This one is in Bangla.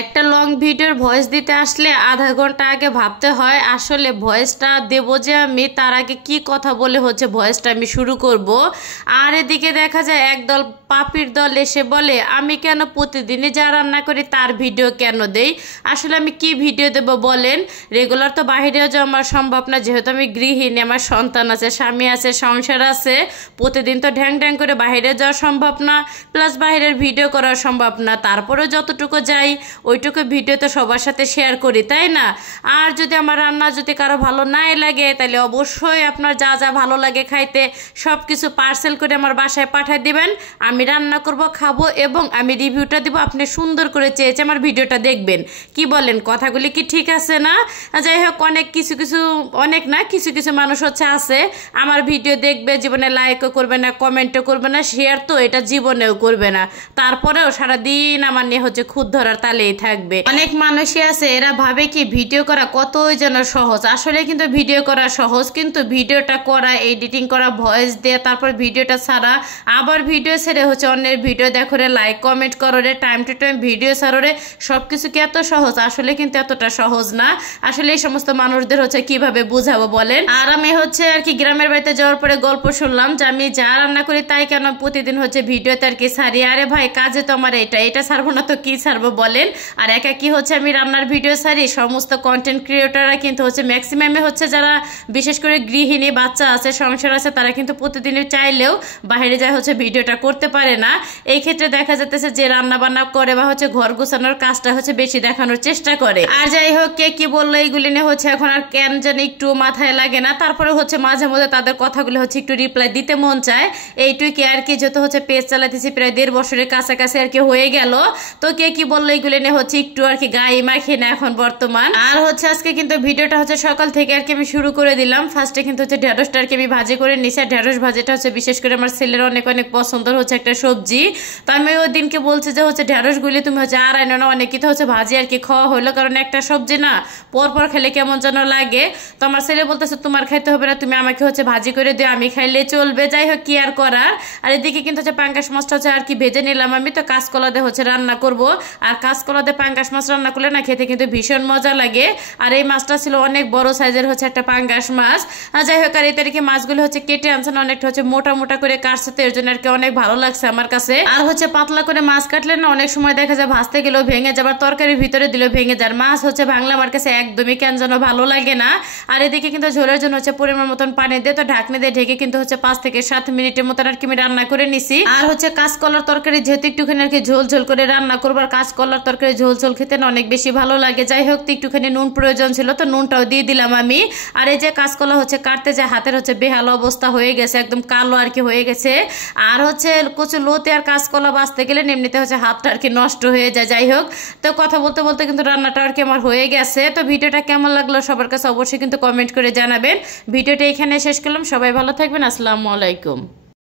একটা লং ভিডিওর ভয়েস দিতে আসলে আধা ঘন্টা আগে ভাবতে হয় আসলে ভয়েসটা দেব যে আমি তার আগে কি কথা বলে হচ্ছে ভয়েসটা আমি শুরু করব। আর এদিকে দেখা যায় একদল পাপির দল এসে বলে আমি কেন প্রতিদিনই যা রান্না করি তার ভিডিও কেন দেই। আসলে আমি কি ভিডিও দেব বলেন? রেগুলার তো বাইরেও যাওয়া আমার সম্ভব না, যেহেতু আমি গৃহিণী, আমার সন্তান আছে, স্বামী আছে, সংসার আছে। প্রতিদিন তো ঢ্যাং ঢ্যাং করে বাইরে যাওয়া সম্ভব না, প্লাস বাইরের ভিডিও করা সম্ভব না। তারপরেও যতটুকু যাই ওইটুকু ভিডিও তো সবার সাথে শেয়ার করি, তাই না? আর যদি আমার রান্না যদি কারো ভালো নাই লাগে তাহলে অবশ্যই আপনার যা যা ভালো লাগে খাইতে সব কিছু পার্সেল করে আমার বাসায় পাঠিয়ে দিবেন। আমি রান্না করব, খাবো এবং আমি রিভিউটা দিব। আপনি সুন্দর করে চেয়েছে আমার ভিডিওটা দেখবেন। কি বলেন? কথাগুলি কি ঠিক আছে না? যাই হোক, কিছু কিছু মানুষ হচ্ছে আছে আমার ভিডিও দেখবে, জীবনে লাইকও করবে না, কমেন্টও করবে না, শেয়ার তো এটা জীবনেও করবে না, তারপরেও সারাদিন আমার নিয়ে হচ্ছে খুদ ধরার তালেই থাকবে। অনেক মানুষই আছে এরা ভাবে কি ভিডিও করা কতই যেন সহজ। আসলে কিন্তু ভিডিও করা সহজ, কিন্তু ভিডিওটা করা, এডিটিং করা, ভয়েস দেয়া, তারপর ভিডিওটা ছাড়া, আবার ভিডিও ছেড়ে হচ্ছে অন্যের ভিডিও দেখো রে, লাইক কমেন্ট করো রে, টাইম টু টাইম ভিডিও ছাড়ো রে, সবকিছু কি এত সহজ? আসলে কিন্তু এতটা সহজ না। আসলে এই সমস্ত মানুষদের হচ্ছে কিভাবে বুঝাবো বলেন? আর আমি হচ্ছে আর কি গ্রামের বাড়িতে যাওয়ার পরে গল্প শুনলাম যে আমি যা রান্না করি তাই কেন প্রতিদিন হচ্ছে ভিডিওতে আর কি ছাড়ি। আরে ভাই, কাজে তো আমার এটা ছাড়বো না তো কি ছাড়বো বলেন? আর একা কি হচ্ছে আমি রান্নার ভিডিও ছাড়ি? সমস্ত কন্টেন্ট ক্রিয়েটররা কিন্তু হচ্ছে ম্যাক্সিমামে হচ্ছে যারা বিশেষ করে গৃহিণী, বাচ্চা আছে, সংসার আছে, তারা কিন্তু প্রতিদিনই চাইলেও বাইরে যায় হচ্ছে ভিডিওটা করতে পারে না। এই ক্ষেত্রে দেখা যাচ্ছে যে রান্না বান্না করে বা হচ্ছে ঘর গোছানোর কাজটা হচ্ছে বেশি দেখানোর চেষ্টা করে। আর যাই হোক, কে কি বললো এইগুলি নিয়ে হচ্ছে এখন আর কেন জানি একটু মাথায় লাগে না। তারপরে হচ্ছে মাঝে মধ্যে তাদের কথাগুলো হচ্ছে একটু রিপ্লাই দিতে মন চায়। এইটুকি আর কি, যত হচ্ছে পেজ চালাতেছি প্রায় 1.5 বছরের কাছাকাছি আর কি হয়ে গেল। তো কে কি বললো এইগুলি নিয়ে হচ্ছে একটু আর কি গায়ে মাখি না এখন বর্তমান। আর হচ্ছে আজকে কিন্তু ভিডিওটা হচ্ছে সকাল থেকে আর কি আমি শুরু করে দিলাম। ফার্স্টে কিন্তু হচ্ছে ঢেঁড়সটা আর কি আমি ভাজি করে নিছি। আর ঢেঁড়স ভাজিটা হচ্ছে বিশেষ করে আমার ছেলের অনেক অনেক পছন্দ হচ্ছে একটা সবজি। তো আমি ওই দিনকে বলছি যে হচ্ছে ঢেঁড়সগুলি তুমি হচ্ছে আর আইনো না, অনেকই তো হচ্ছে ভাজি আর কি খাওয়া হলো, কারণ একটা সবজি না পরপর খেলে কেমন যেন লাগে। তো আমার ছেলে বলতেছে তোমার খাইতে হবে না, তুমি আমাকে হচ্ছে ভাজি করে দিও, আমি খাইলে চলবে। যাই হোক, কি আর করার। আর এদিকে কিন্তু হচ্ছে পাঙ্গাস মাছটা হচ্ছে আর কি ভেজে নিলাম আমি। তো কাঁচকলা দিয়ে হচ্ছে রান্না করব। আর কাঁচকলা দিয়ে পাঙ্গাস মাছ রান্না করলে না খেতে কিন্তু ভীষণ মজা লাগে। আর এই মাছটা ছিল অনেক বড় সাইজের হচ্ছে একটা পাঙ্গাস মাছ। যাই হোক, আর এই তারিখে মাছগুলো হচ্ছে কেটে আনছেন, অনেকটা হচ্ছে মোটা মোটা করে কাটছে, তো এর জন্য আর কি অনেক ভালো লাগছে আমার কাছে। আর হচ্ছে পাতলা করে মাছ কাটলে না অনেক সময় দেখা যায় ভাজতে গেলেও ভেঙে যাবার, তরকারির ভিতরে দিলেও ভেঙে যায়। মাছ হচ্ছে ভাঙলে আমার কাছে একদমই কেন যেন ভালো লাগে না। আর এদিকে কিন্তু ঝোলের জন্য হচ্ছে পরিমাণ মতন পানি দিয়ে, তো ঢাকনি দিয়ে ঢেকে কিন্তু হচ্ছে 5 থেকে 7 মিনিটের মতন আর কি আমি রান্না করে নিছি। আর হচ্ছে কাঁচকলার তরকারি যেহেতু একটুখানি আর কি ঝোল ঝোল করে রান্না করবো, আর কাঁচকলার তরকারি ঝোল ঝোল খেতে না অনেক বেশি ভালো লাগে। যাই হোক, তো একটুখানি নুন প্রয়োজন ছিল, তো নুনটাও দিয়ে দিলাম আমি। আর এই যে কাঁচকলা হচ্ছে কাটতে যে হাতের হচ্ছে বেহাল অবস্থা হয়ে গেছে, একদম কালো আর কি হয়ে গেছে। আর হচ্ছে কচু লোতে আর কাঁচকলা বাঁচতে গেলে এমনিতে হচ্ছে হাতটা আর কি নষ্ট হয়ে যায়। যাই হোক, তো কথা বলতে বলতে কিন্তু রান্নাটা আর কি আমার হয়ে গেছে। তো ভিডিওটা কেমন লাগলো সবার কাছে অবশ্যই কিন্তু কমেন্ট করে জানাবেন। ভিডিওটা এখানে শেষ করলাম। সবাই ভালো থাকবেন। আসসালামু আলাইকুম।